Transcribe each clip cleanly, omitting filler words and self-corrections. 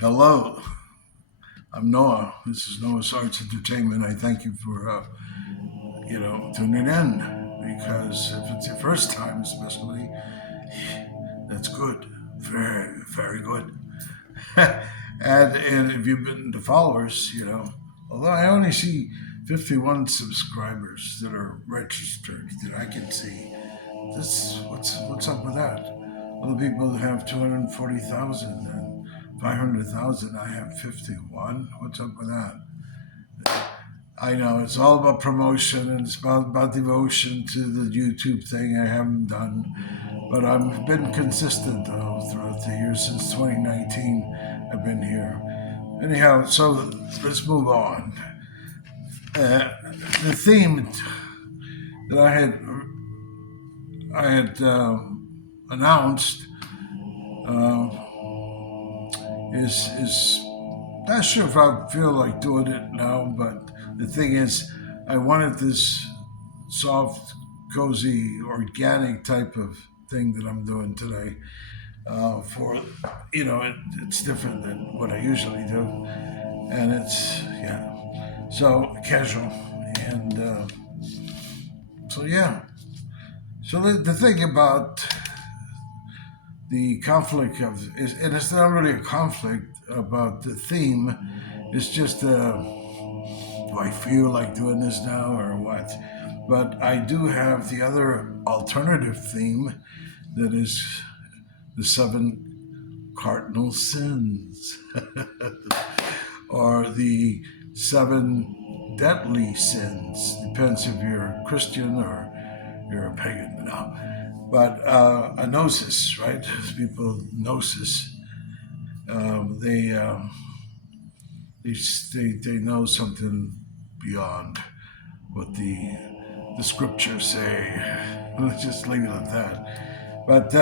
Hello, I'm Noah. This is Noah's Arts Entertainment. I thank you for, tuning in because if it's your first time, especially, that's good, very, very good. and if you've been the followers, although I only see 51 subscribers that are registered that I can see. This what's up with that? Other people have 240,000 and 500,000. I have 51. What's up with that? I know it's all about promotion and it's about devotion to the YouTube thing I haven't done. But I've been consistent though throughout the years since 2019. I've been here. Anyhow, so let's move on. The theme that I had announced is not sure if I feel like doing it now, but the thing is, I wanted this soft, cozy, organic type of thing that I'm doing today. It's different than what I usually do, and so casual, and so yeah. So the thing about the conflict and it's not really a conflict about the theme. It's just, do I feel like doing this now or what? But I do have the other alternative theme that is the seven cardinal sins, or the seven deadly sins. Depends if you're a Christian or you're a pagan now. But a gnosis, right? People gnosis. They, they know something beyond what the scriptures say. Let's just leave it at that. But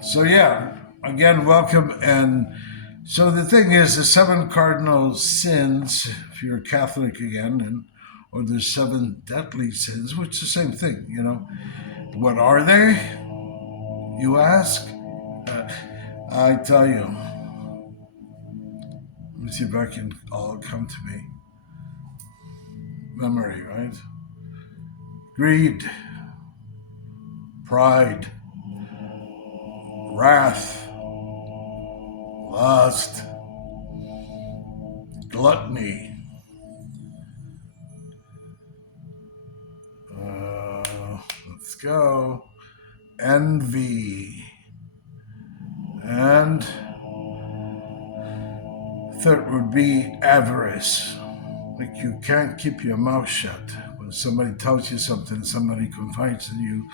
so yeah, again, welcome. And so the thing is, the seven cardinal sins. If you're Catholic again, or the seven deadly sins, which is the same thing, What are they? You ask? I tell you. Let me see if I can all come to me. Memory, right? Greed, pride, wrath, lust, gluttony, let's go, envy, and third would be avarice. Like you can't keep your mouth shut. When somebody tells you something, somebody confides in you,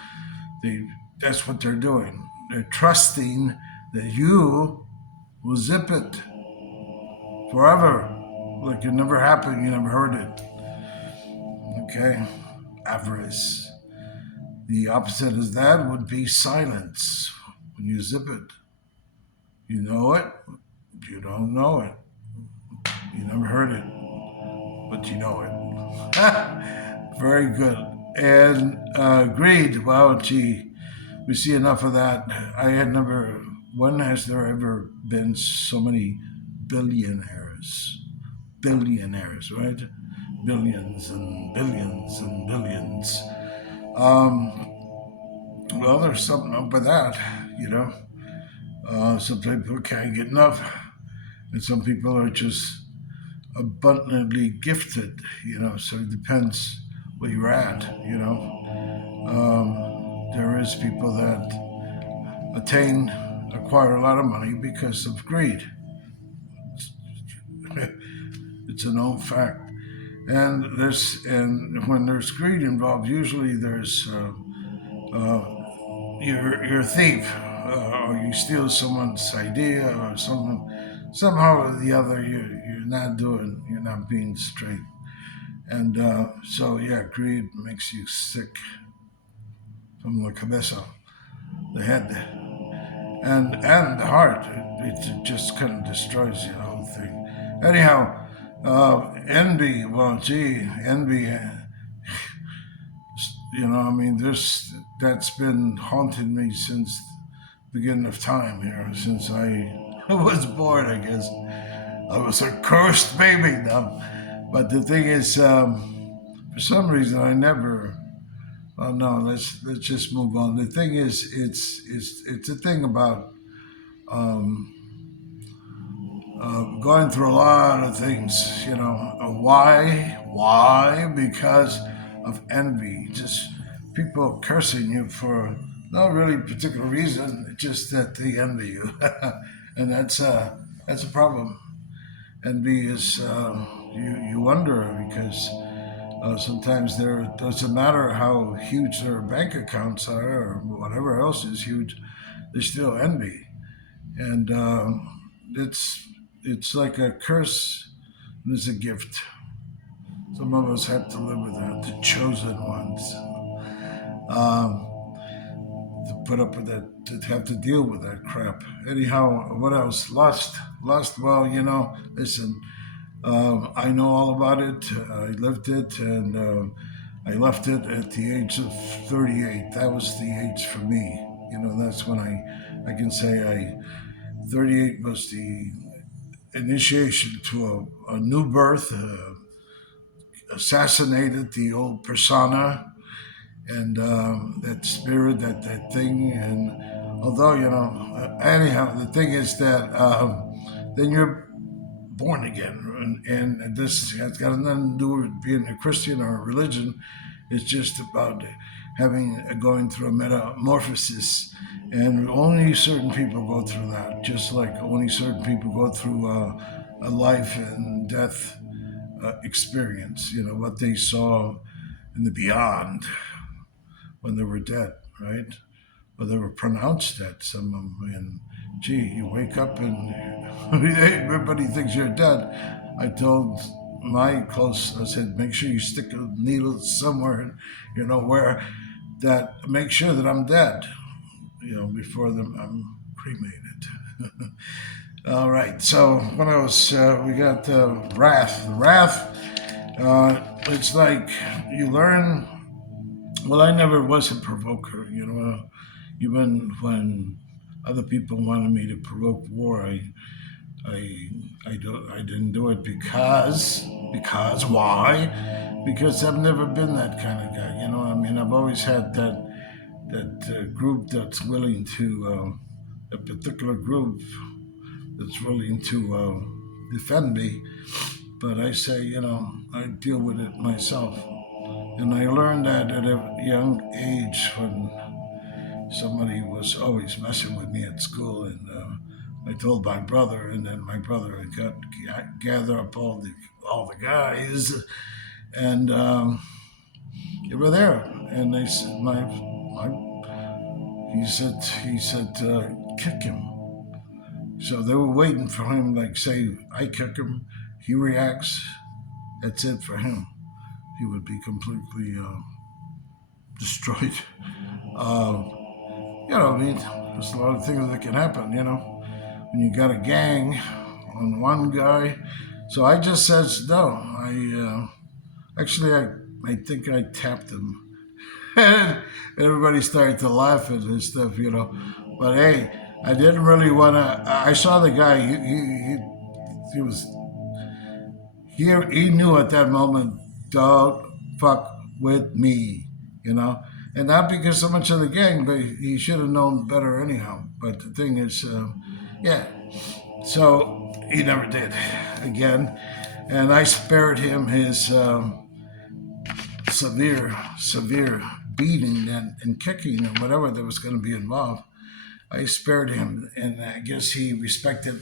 that's what they're doing. They're trusting that you will zip it forever. Like it never happened, you never heard it. Okay? Avarice. The opposite of that would be silence. When you zip it, you know it, you don't know it. You never heard it, but you know it. Very good. And greed, well, gee, we see enough of that. When has there ever been so many billionaires? Billionaires, right? Billions and billions and billions. Well, there's something up with that, Some people can't get enough, and some people are just abundantly gifted, so it depends where you're at, There is people that acquire a lot of money because of greed. It's a known fact. And when there's greed involved, usually there's you're a thief, or you steal someone's idea, or something. Somehow or the other, you're not being straight. And so yeah, greed makes you sick from la cabeza, the head, and the heart. It just kind of destroys you, the whole thing. Anyhow, envy. Well, gee, envy. That's been haunting me since the beginning of time here. Since I I was born, I guess. I was a cursed baby now. But the thing is, for some reason, I never. Oh no, let's just move on. The thing is, it's a thing about um, going through a lot of things. Why? Why? Because of envy. Just people cursing you for no really particular reason, just that they envy you, and that's a problem. Envy is you wonder because sometimes there it doesn't matter how huge their bank accounts are or whatever else is huge, they still envy, and it's it's like a curse and it's a gift. Some of us have to live with that, the chosen ones, um, to put up with that, to have to deal with that crap. Anyhow, what else? Lust. Well, listen. I know all about it. I lived it, and I left it at the age of 38. That was the age for me. That's when I can say 38 was the initiation to a new birth, assassinated the old persona and that spirit, that thing. And although, anyhow, the thing is that then you're born again, and this has got nothing to do with being a Christian or a religion. It's just about going through a metamorphosis, and only certain people go through that. Just like only certain people go through a life and death experience. What they saw in the beyond when they were dead, right? Well, they were pronounced dead, some of them. And gee, you wake up and everybody thinks you're dead. I told I said, make sure you stick a needle somewhere, where that, make sure that I'm dead, before I'm cremated. All right, so what else? We got wrath. Wrath, it's like you learn. Well, I never was a provoker, even when other people wanted me to provoke war, I, I didn't do it because why? Because I've never been that kind of guy. I mean, I've always had that group that's willing to a particular group that's willing to defend me. But I say, I deal with it myself. And I learned that at a young age when somebody was always messing with me at school, and I told my brother, and then my brother got gather up all the guys, and they were there, and they said, he said, kick him. So they were waiting for him, like say, I kick him, he reacts, that's it for him. He would be completely destroyed. Uh, I mean, there's a lot of things that can happen, when you got a gang on one guy. So I just says no. I think I tapped him. And everybody started to laugh and stuff, But hey, I didn't really want to. I saw the guy. He was he knew at that moment, don't fuck with me, and not because so much of the gang, but he should have known better anyhow. But the thing is, yeah, so he never did again, and I spared him his severe beating and kicking and whatever that was going to be involved. I spared him, and I guess he respected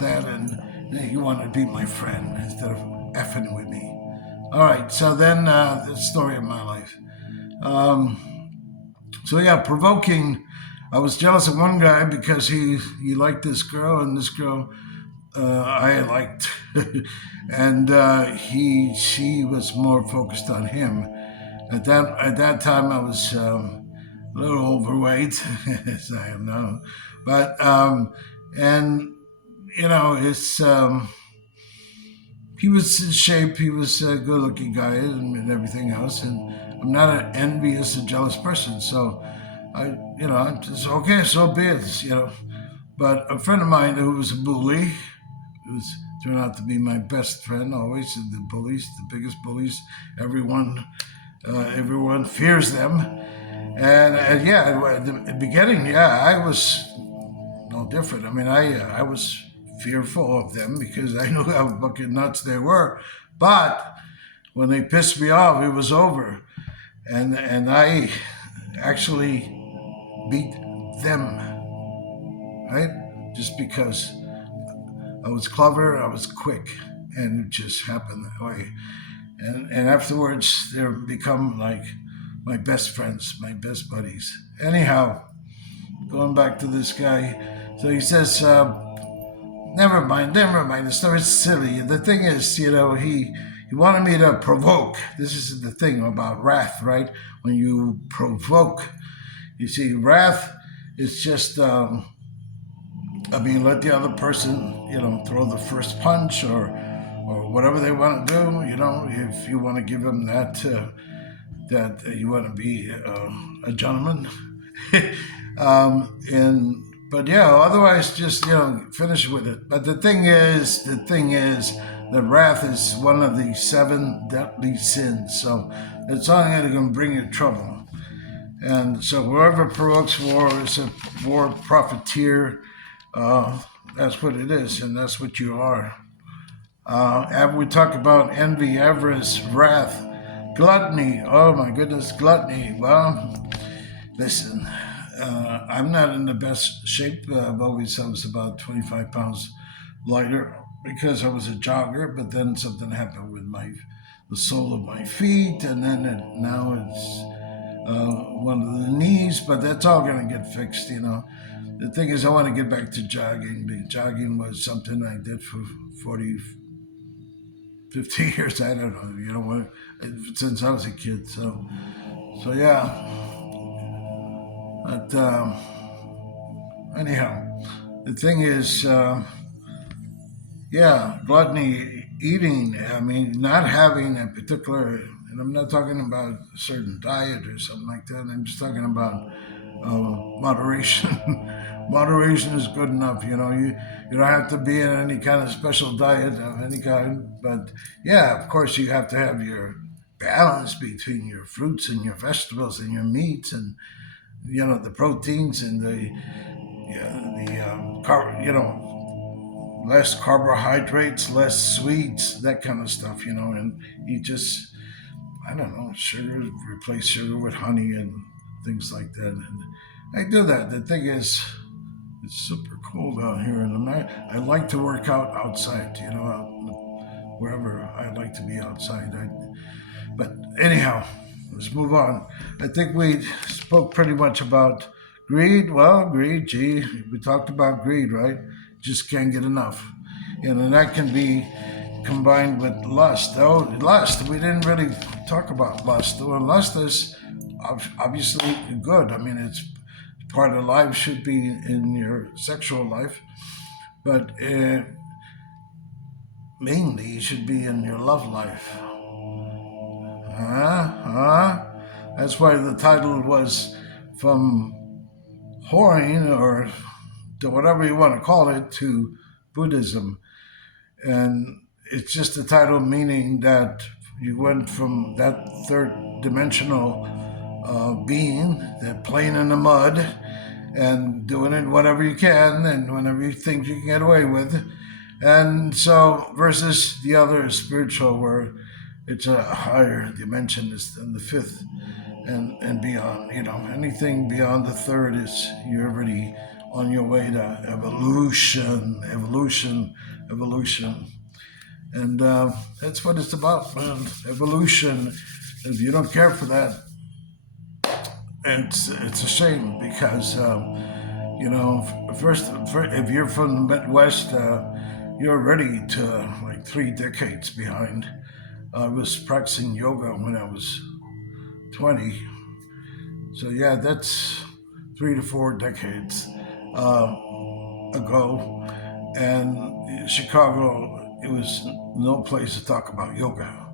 that, and he wanted to be my friend instead of effing with me. All right, so then the story of my life. So yeah, provoking. I was jealous of one guy because he liked this girl, and this girl I liked, and she was more focused on him. At that time, I was a little overweight, as I am now, but and it's he was in shape. He was a good-looking guy and everything else. And I'm not an envious and jealous person, so I just okay, so be it. But a friend of mine who was a bully, turned out to be my best friend always. The bullies, the biggest bullies, everyone fears them. And yeah, at the beginning, yeah, I was no different. I mean, I was fearful of them because I knew how fucking nuts they were. But when they pissed me off, it was over, and I actually beat them, right? Just because I was clever, I was quick, and it just happened that way. And afterwards, they're become like my best friends, my best buddies. Anyhow, going back to this guy, so he says, never mind, never mind. The story's silly. The thing is, he wanted me to provoke. This is the thing about wrath, right? When you provoke, you see, wrath is just, let the other person, throw the first punch or whatever they want to do. If you want to give them that you want to be a gentleman. And but yeah, otherwise just finish with it. But the thing is, that wrath is one of the 7 deadly sins. So it's only going to bring you trouble. And so whoever provokes war is a war profiteer. That's what it is, and that's what you are. We talk about envy, avarice, wrath, gluttony. Oh my goodness, gluttony. Well, listen, I'm not in the best shape. I was about 25 pounds lighter because I was a jogger, but then something happened with the sole of my feet, and then now it's one of the knees, but that's all going to get fixed. The thing is, I want to get back to jogging. Jogging was something I did for 40, 50 years. I don't know, since I was a kid. So yeah. But anyhow, the thing is, gluttony, eating. I mean, not having a particular, and I'm not talking about a certain diet or something like that. I'm just talking about moderation. Moderation is good enough. You don't have to be in any kind of special diet of any kind. But yeah, of course, you have to have your balance between your fruits and your vegetables and your meats and the proteins and less carbohydrates, less sweets, that kind of stuff. And you just, I don't know, replace sugar with honey and things like that. And I do that. The thing is, it's super cold out here in the night. I like to work out outside, wherever I like to be outside. But anyhow, let's move on. I think we spoke pretty much about greed. Well, greed, gee, we talked about greed, right? Just can't get enough. And that can be combined with lust. Oh, lust, we didn't really talk about lust. Well, lust is obviously good. I mean, it's part of life, should be in your sexual life, but mainly it should be in your love life. That's why the title was from whoring, or to whatever you want to call it, to Buddhism. And it's just the title meaning that you went from that third dimensional being, that playing in the mud and doing it whatever you can and whenever you think you can get away with. And so versus the other spiritual, where it's a higher dimension than the fifth and beyond. Anything beyond the third is you're already on your way to evolution. And that's what it's about, man. Evolution. If you don't care for that, it's a shame because first if you're from the Midwest, you're already to like 3 decades behind. I was practicing yoga when I was 20, so yeah, that's 3 to 4 decades ago. And Chicago, it was no place to talk about yoga,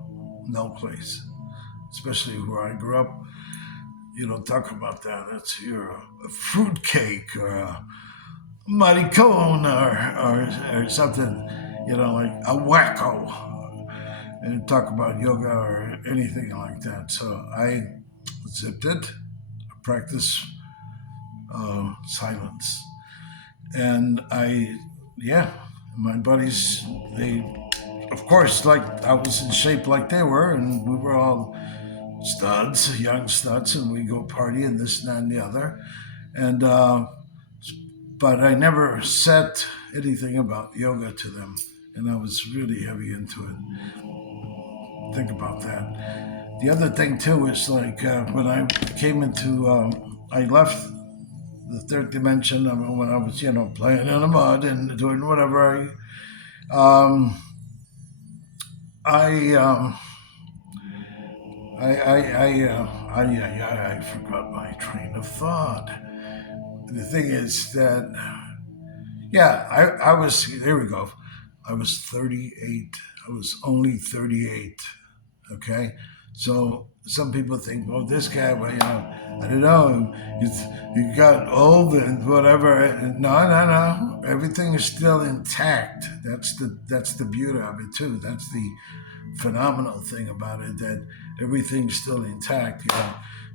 no place, especially where I grew up. You don't talk about that. You're a fruitcake or maricon or something, like a wacko, and talk about yoga or anything like that. So I zipped it, practice silence, and yeah, my buddies, they, of course, like I was in shape like they were, and we were all studs, young studs, and we go party and this and that and the other, and but I never said anything about yoga to them, and I was really heavy into it. Think about that. The other thing too is like when I came into, I left the third dimension. I mean, when I was, playing in the mud and doing whatever. Um, I, um, I forgot my train of thought. The thing is that, yeah, I was. There we go. I was 38. I was only 38. Okay, so some people think, well, this guy, well, I don't know, you got old and whatever. No, no, no. Everything is still intact. That's the beauty of it too. That's the phenomenal thing about it, that everything's still intact.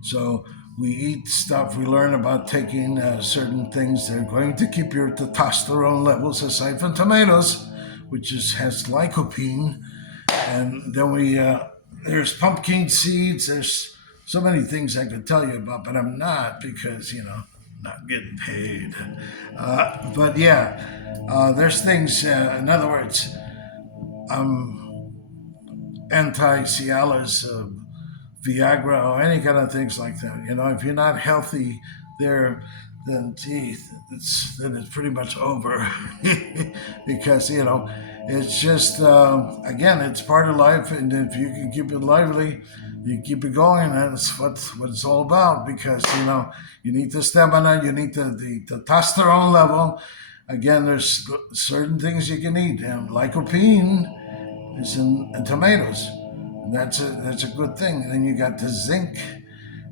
So we eat stuff. We learn about taking certain things that are going to keep your testosterone levels, aside from tomatoes, which has lycopene, and then there's pumpkin seeds. There's so many things I could tell you about, but I'm not, because not getting paid. But yeah, there's things. In other words, I'm anti-Cialis, Viagra, or any kind of things like that. If you're not healthy there, then it's pretty much over, because it's just again, it's part of life, and if you can keep it lively, you keep it going. That's what it's all about, because you need the stamina, you need the testosterone level. Again, there's certain things you can eat, and lycopene is in tomatoes. And that's a good thing. And then you got the zinc,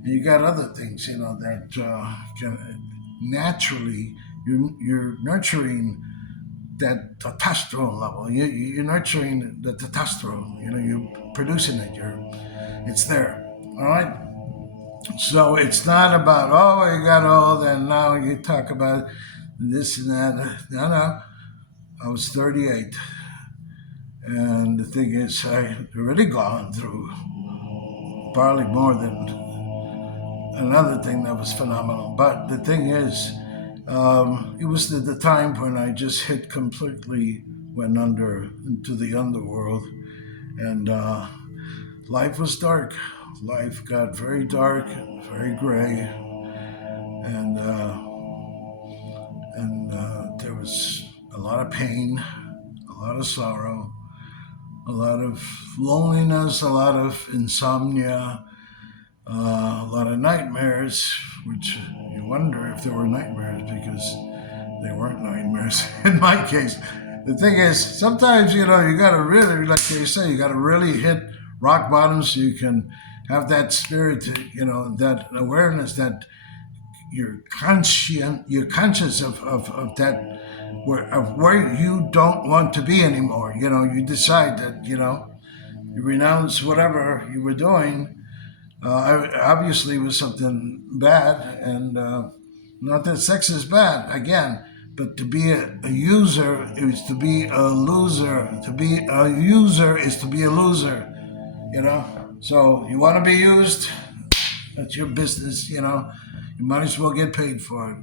and you got other things, that can naturally, you're nurturing that testosterone level. You're nurturing the testosterone. You're producing it. It's there. All right. So it's not about, oh, you got old and now you talk about this and that. No, no. I was 38. And the thing is, I already gone through probably more than another thing that was phenomenal. But the thing is, it was the time when I just completely went under into the underworld, and life was dark. Life got very dark, very gray, and there was a lot of pain, a lot of sorrow, a lot of loneliness, a lot of insomnia, a lot of nightmares, which you wonder if they were nightmares, because they weren't nightmares in my case. The thing is, sometimes, you got to really, like they say, you got to really hit rock bottom so you can have that spirit, that awareness that you're conscious of that, of where you don't want to be anymore. You decide that, you renounce whatever you were doing. Obviously, it was something bad, and not that sex is bad, again, but to be a user is to be a loser. To be a user is to be a loser, So you want to be used? That's your business, You might as well get paid for it,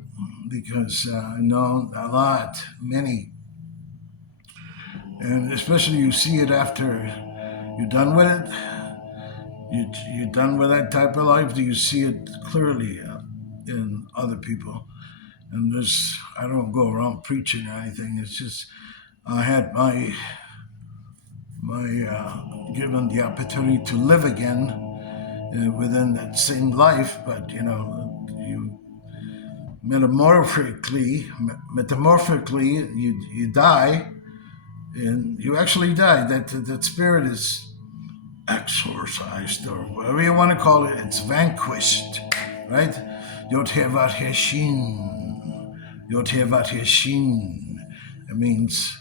because I know a lot, many, and especially you see it after you're done with it. You're done with that type of life. Do you see it clearly in other people? And I don't go around preaching or anything. It's just I had my given the opportunity to live again within that same life, but you metamorphically, you die, and you actually die. That spirit is exorcised, or whatever you want to call it. It's vanquished, right? Yod Hevat Heshin. Yotevateshin. It means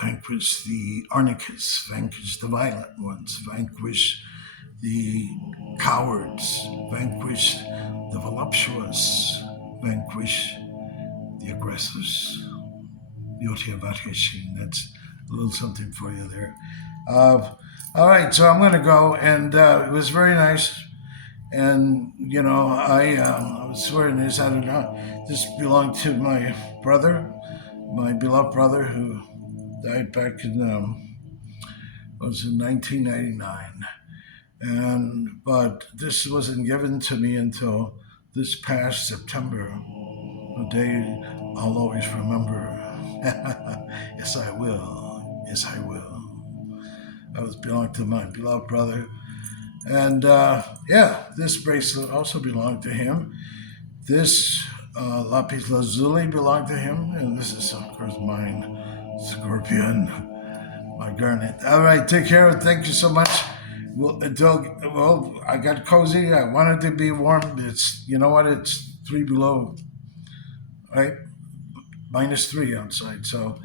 vanquish the Arnicus, vanquish the violent ones, vanquish the cowards, vanquish the voluptuous, vanquish the aggressors. Yotevateshin. That's a little something for you there. All right, so I'm going to go, and it was very nice. And I was swearing this. I don't know. This belonged to my brother, my beloved brother, who died back in was in 1999. And but this wasn't given to me until this past September, a day I'll always remember. Yes, I will. Yes, I will. That was belonged to my beloved brother. And yeah, this bracelet also belonged to him. This lapis lazuli belonged to him, and this is, of course, mine. Scorpion, my garnet. All right, take care. Thank you so much. Well, I got cozy. I wanted to be warm. It's, you know what? It's 3 below, right? -3 outside. So,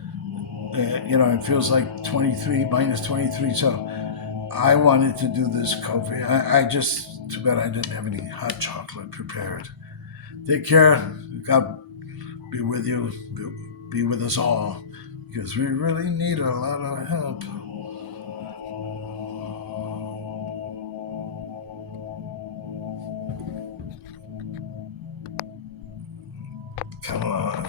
it feels like 23, -23. So, I wanted to do this coffee. I just, too bad I didn't have any hot chocolate prepared. Take care. God be with you. Be with us all. Because we really need a lot of help. Come on.